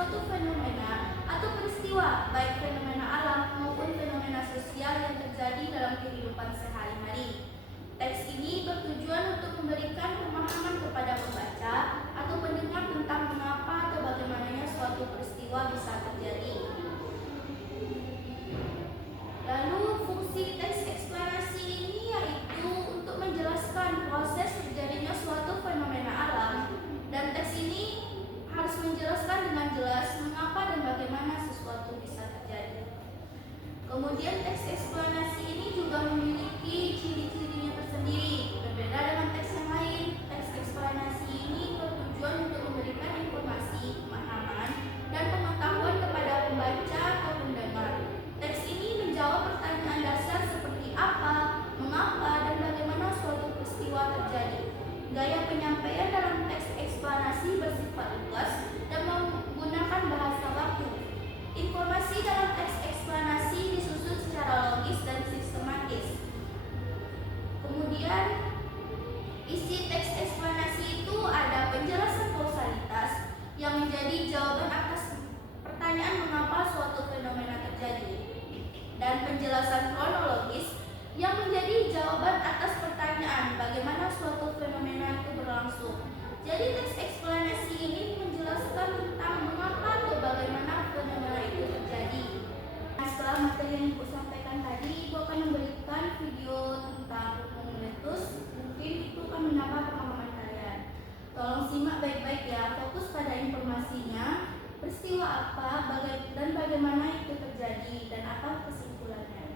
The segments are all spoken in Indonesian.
suatu fenomena atau peristiwa, baik fenomena alam maupun fenomena sosial yang terjadi dalam kehidupan sehari-hari. Teks ini bertujuan untuk memberikan pemahaman kepada pembaca atau pendengar tentang mengapa atau bagaimananya suatu peristiwa bisa terjadi. Lalu fungsi teks eksplanasi ini yaitu untuk menjelaskan proses terjadinya suatu fenomena alam, dan teks ini harus menjelaskan dengan jelas mengapa dan bagaimana sesuatu bisa terjadi. Kemudian teks eksplanasi ini juga memiliki ciri-cirinya tersendiri. Berbeda dengan teks yang lain, teks eksplanasi ini bertujuan untuk memberikan informasi, pemahaman, dan pengetahuan kepada pembaca atau pendengar. Teks ini menjawab pertanyaan dasar seperti apa, mengapa, dan bagaimana suatu peristiwa terjadi. Gaya penyampaian dalam teks eksplanasi bersifat lugas dan menggunakan bahasa baku. Informasi dalam teks eksplanasi disusun secara logis dan sistematis. Kemudian, isi teks eksplanasi itu ada penjelasan kausalitas yang menjadi jawaban atas pertanyaan mengapa suatu fenomena terjadi, dan penjelasan kronologis yang menjadi jawaban atas pertanyaan bagaimana suatu fenomena itu berlangsung. Jadi teks eksplanasi ini menjelaskan tentang mengapa atau bagaimana fenomena itu terjadi. Nah, setelah materi yang Ibu sampaikan tadi, Ibu akan memberikan video tentang meletus. Mungkin itu akan menambah pemahaman kalian. Tolong simak baik-baik ya, fokus pada informasinya, peristiwa apa, dan bagaimana itu terjadi, dan apa kesimpulannya.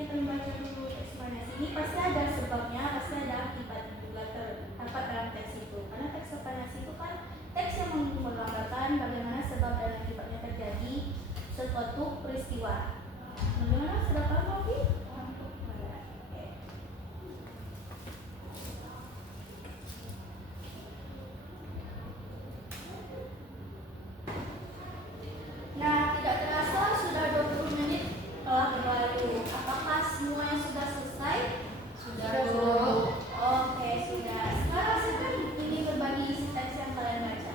kita membaca dulu eksplanasi ini pasti ada sebabnya, pasti ada akibat juga terdapat dalam teks itu. Karena teks eksplanasi itu kan teks yang menggambarkan bagaimana sebab dan akibatnya terjadi suatu peristiwa. Bagaimana, sudah paham Ovi? Nah, tidak terasa sudah 20 menit telah berlalu. Apakah semuanya sudah selesai? Sudah, Bu. Oke, sudah. Sekarang saya ini berbagi isi teks yang kalian baca.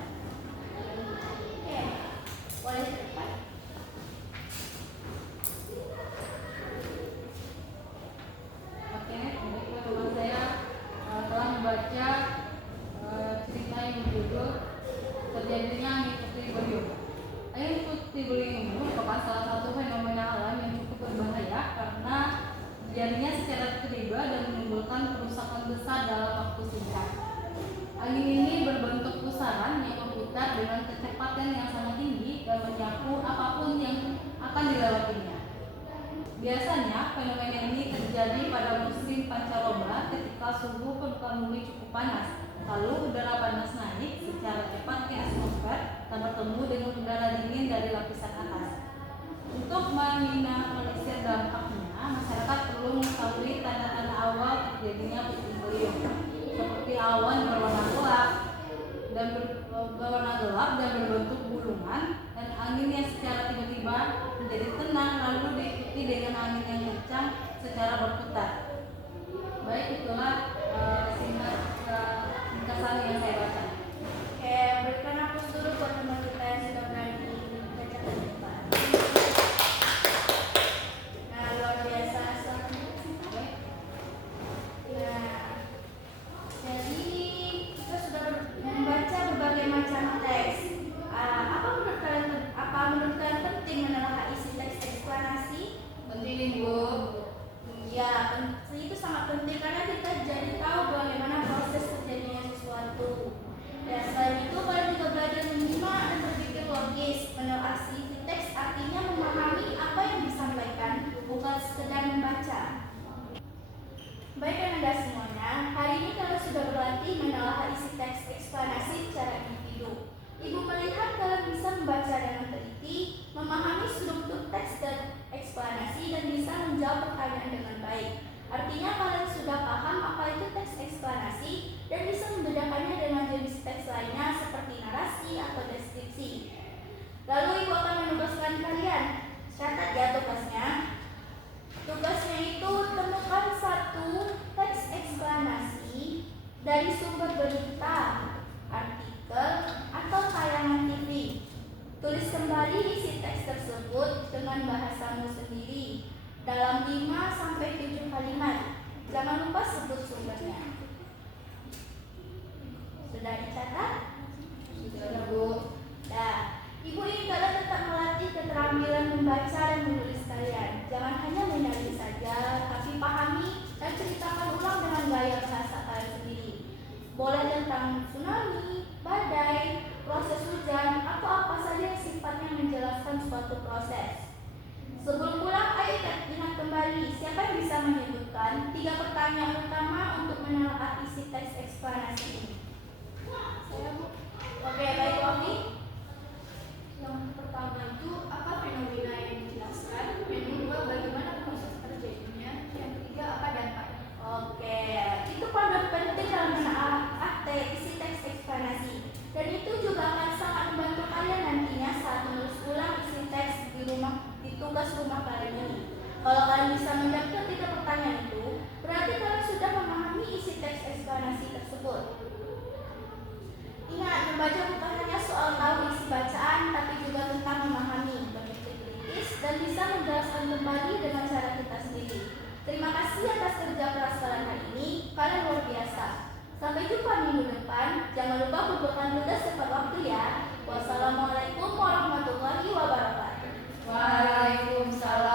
Oke, boleh cepat. Oke, teman saya telah membaca cerita yang berjudul Terjadinya Angin Puting Beliung. Angin puting beliung ini merupakan salah satu fenomena alam yang cukup berbahaya karena terjadinya secara tiba-tiba dan menimbulkan kerusakan besar dalam waktu singkat. Angin ini berbentuk pusaran yang berputar dengan kecepatan yang sangat tinggi dan menyapu apapun yang akan dilewatinya. Biasanya fenomena ini terjadi pada musim pancaroba ketika suhu permukaan bumi cukup panas. Lalu udara panas naik secara cepat ke atmosfer dan bertemu dengan udara dingin dari lapisan atas. Untuk meminimalisir dampaknya, masyarakat perlu mengetahui tanda-tanda awal terjadinya puting beliung, seperti awan berwarna gelap dan berbentuk gulungan, dan angin yang secara tiba-tiba menjadi tenang lalu diikuti dengan angin yang kencang secara berputar. Baik, itulah ringkasan yang saya baca. Oke, berikan aku dulu buat teman kita yang sudah berani baca ke depan. Nah, luar biasa suaranya. Nah, jadi kita sudah membaca berbagai macam teks. Apa menurut kalian penting menelaah isi teks eksplanasi? Penting, Bu. Ya, itu sangat penting karena kita jadi tahu bagaimana proses terjadinya sesuatu. Dan selain itu, kalian juga belajar menyimak dan berpikir logis. Menelaah isi teks artinya memahami apa yang disampaikan, bukan sekedar membaca. Baik Anda semuanya, hari ini kalian sudah berlatih menelaah isi teks eksplanasi secara individu. Ibu melihat kalian bisa membaca dengan teliti, memahami struktur teks dan eksplanasi, dan bisa menjawab pertanyaan dengan baik. Artinya kalian sudah paham apa itu teks eksplanasi dan bisa membedakannya dengan jenis teks lainnya seperti narasi atau deskripsi. Lalu ibu akan menugaskan kalian. Catat ya tugasnya. Tugasnya itu temukan satu teks eksplanasi dari sumber berita, artikel, atau tayangan TV. Tulis kembali isi teks tersebut dengan bahasamu sendiri dalam 5-7 kalimat. Jangan lupa sebut sumbernya. Sudah dicatat? Sudah, Bu. Nah, ibu ingin kalian tetap melatih keterampilan membaca dan menulis kalian. Jangan hanya menyanyi saja, tapi pahami dan ceritakan ulang dengan gaya bahasa kalian sendiri. Boleh tentang tsunami, badai, proses hujan, atau apa saja yang sifatnya menjelaskan suatu proses. Sebelum pulang, ayo ingat kembali siapa yang bisa menyebutkan 3 pertanyaan utama untuk menelaah isi teks eksplanasi ini. Saya, Bu. Oke, baik, Ovi. Yang pertama itu apa fenomena yang dijelaskan, yang kedua bagaimana proses terjadinya, yang ketiga apa dampaknya. Oke, itu kode penting dalam menelaah isi teks eksplanasi, dan itu juga akan sangat membantu kalian nantinya saat menulis ulang isi teks di tugas rumah kalian ini. Kalau kalian bisa menjawab 3 pertanyaan itu, berarti kalian sudah memahami isi teks eksplanasi tersebut. Ingat, membaca bukan hanya soal tahu isi bacaan, tapi juga tentang memahami, berpikir kritis, dan bisa menjelaskan kembali dengan cara kita sendiri. Terima kasih atas kerja keras kalian hari ini, kalian luar biasa. Sampai jumpa minggu depan, jangan lupa kumpulkan tugas tepat waktu ya. Wassalamualaikum warahmatullahi wabarakatuh. Waalaikumsalam.